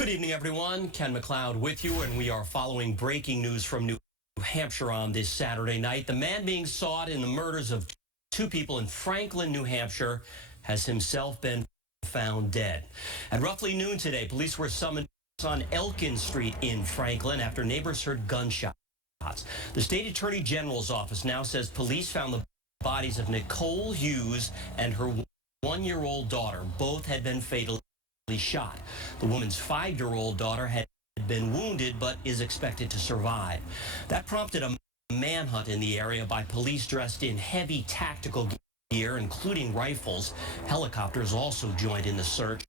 Good evening, everyone. Ken McLeod with you, and we are following breaking news from New Hampshire on this Saturday night. The man being sought in the murders of two people in Franklin, New Hampshire, has himself been found dead. At roughly noon today, police were summoned on Elkin Street in Franklin after neighbors heard gunshots. The state attorney general's office now says police found the bodies of Nicole Hughes and her one-year-old daughter. Both had been fatally shot. The woman's 5-year-old daughter had been wounded but is expected to survive. That prompted a manhunt in the area by police dressed in heavy tactical gear, including rifles. Helicopters also joined in the search.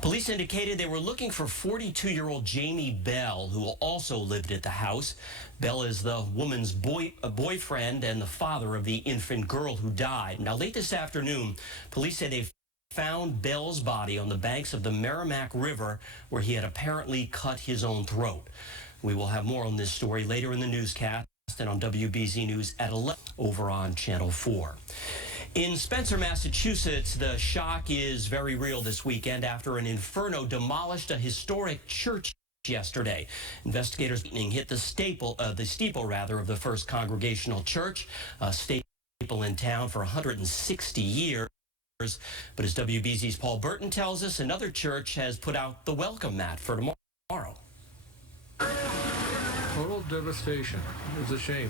Police indicated they were looking for 42-year-old Jamie Bell, who also lived at the house. Bell is the woman's boyfriend and the father of the infant girl who died. Now, late this afternoon, police say they've found Bell's body on the banks of the Merrimack River, where he had apparently cut his own throat. We will have more on this story later in the newscast and on WBZ News at 11 over on Channel 4. In Spencer, Massachusetts, the shock is very real this weekend after an inferno demolished a historic church yesterday. Investigators hit the steeple of the First Congregational Church, a staple in town for 160 years. But as WBZ's Paul Burton tells us, another church has put out the welcome mat for tomorrow. Total devastation. It's a shame.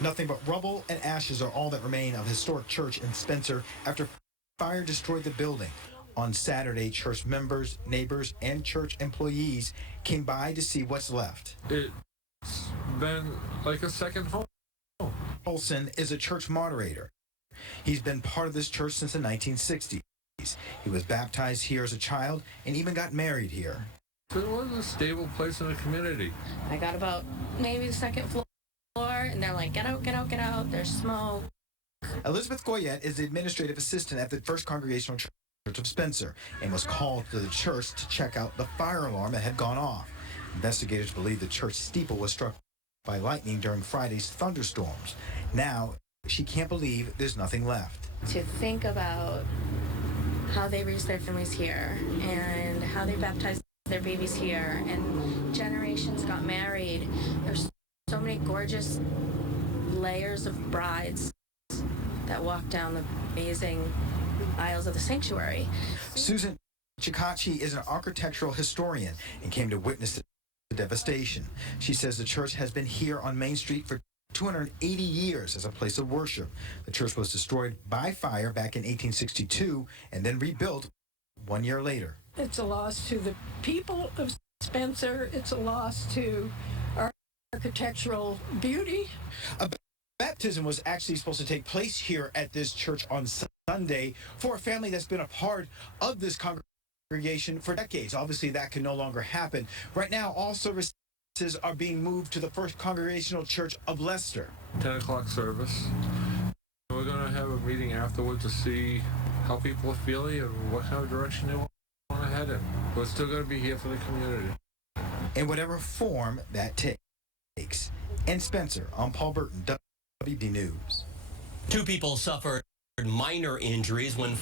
Nothing but rubble and ashes are all that remain of historic church in Spencer after fire destroyed the building. On Saturday, church members, neighbors, and church employees came by to see what's left. It's been like a second home. Olson is a church moderator. He's been part of this church since the 1960s. He was baptized here as a child and even got married here. So it was a stable place in the community. I got about maybe the second floor, and they're like, get out, get out, get out. There's smoke. Elizabeth Goyette is the administrative assistant at the First Congregational Church of Spencer and was called to the church to check out the fire alarm that had gone off. Investigators believe the church steeple was struck by lightning during Friday's thunderstorms. Now, she can't believe there's nothing left. To think about how they raised their families here and how they baptized their babies here and generations got married. There's so many gorgeous layers of brides that walk down the amazing aisles of the sanctuary. Susan Chikachi is an architectural historian and came to witness the devastation. She says the church has been here on Main Street for 280 years as a place of worship. The church was destroyed by fire back in 1862 and then rebuilt 1 year later. It's a loss to the people of Spencer. It's a loss to our architectural beauty. A baptism was actually supposed to take place here at this church on Sunday for a family that's been a part of this congregation for decades. Obviously, that can no longer happen. Right now, all services are being moved to the First Congregational Church of Leicester. 10 o'clock service. We're going to have a meeting afterwards to see how people are feeling and what kind of direction they want to head in. We're still going to be here for the community. In whatever form that takes. In Spencer, I'm Paul Burton, WBZ News. Two people suffered minor injuries when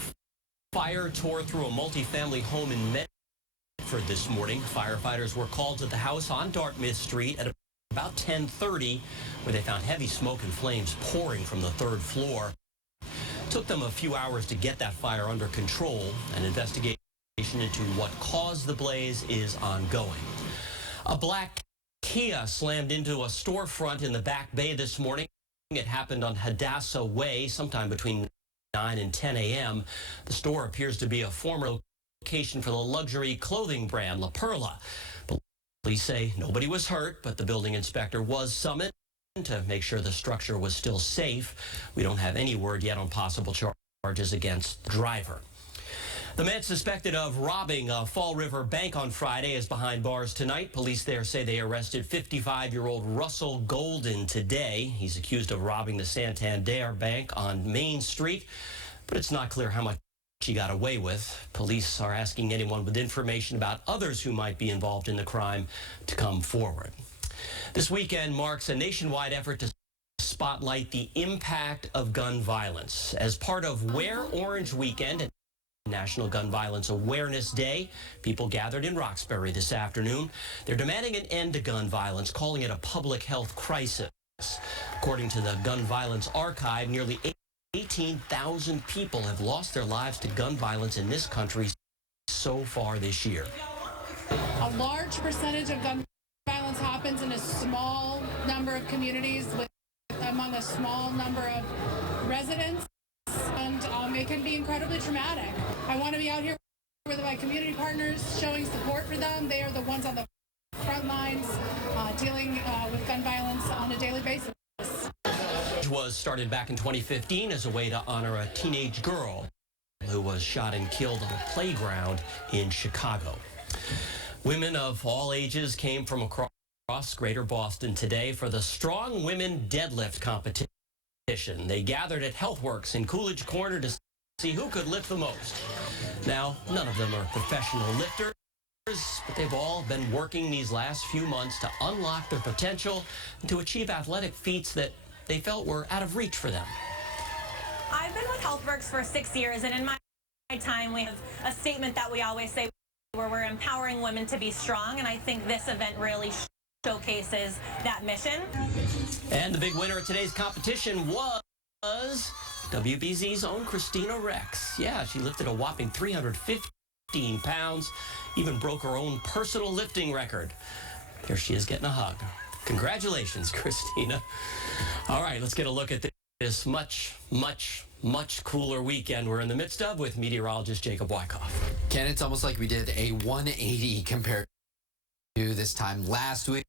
fire tore through a multifamily home in Medford this morning. Firefighters were called to the house on Dartmouth Street at about 10:30, where they found heavy smoke and flames pouring from the third floor. It took them a few hours to get that fire under control. An investigation into what caused the blaze is ongoing. A black Kia slammed into a storefront in the Back Bay this morning. It happened on Hadassah Way sometime between 9 and 10 a.m. The store appears to be a former location for the luxury clothing brand La Perla. Police say nobody was hurt, but the building inspector was summoned to make sure the structure was still safe. We don't have any word yet on possible charges against the driver. The man suspected of robbing a Fall River bank on Friday is behind bars tonight. Police there say they arrested 55-year-old Russell Golden today. He's accused of robbing the Santander Bank on Main Street, but it's not clear how much he got away with. Police are asking anyone with information about others who might be involved in the crime to come forward. This weekend marks a nationwide effort to spotlight the impact of gun violence. As part of Wear Orange Weekend, National Gun Violence Awareness Day. People gathered in Roxbury this afternoon. They're demanding an end to gun violence, calling it a public health crisis. According to the Gun Violence Archive, nearly 18,000 people have lost their lives to gun violence in this country so far this year. A large percentage of gun violence happens in a small number of communities among a small number of residents, and it can be incredibly traumatic. I want to be out here with my community partners, showing support for them. They are the ones on the front lines dealing with gun violence on a daily basis. It was started back in 2015 as a way to honor a teenage girl who was shot and killed on a playground in Chicago. Women of all ages came from across Greater Boston today for the Strong Women Deadlift competition. They gathered at HealthWorks in Coolidge Corner to see who could lift the most. Now, none of them are professional lifters, but they've all been working these last few months to unlock their potential and to achieve athletic feats that they felt were out of reach for them. I've been with HealthWorks for 6 years, and in my time we have a statement that we always say where we're empowering women to be strong, and I think this event really showcases that mission. And the big winner of today's competition was WBZ's own Christina Rex. Yeah, she lifted a whopping 315 pounds, even broke her own personal lifting record. Here she is getting a hug. Congratulations, Christina. All right, let's get a look at this much cooler weekend we're in the midst of with meteorologist Jacob Wyckoff. Ken, it's almost like we did a 180 compared to this time last week.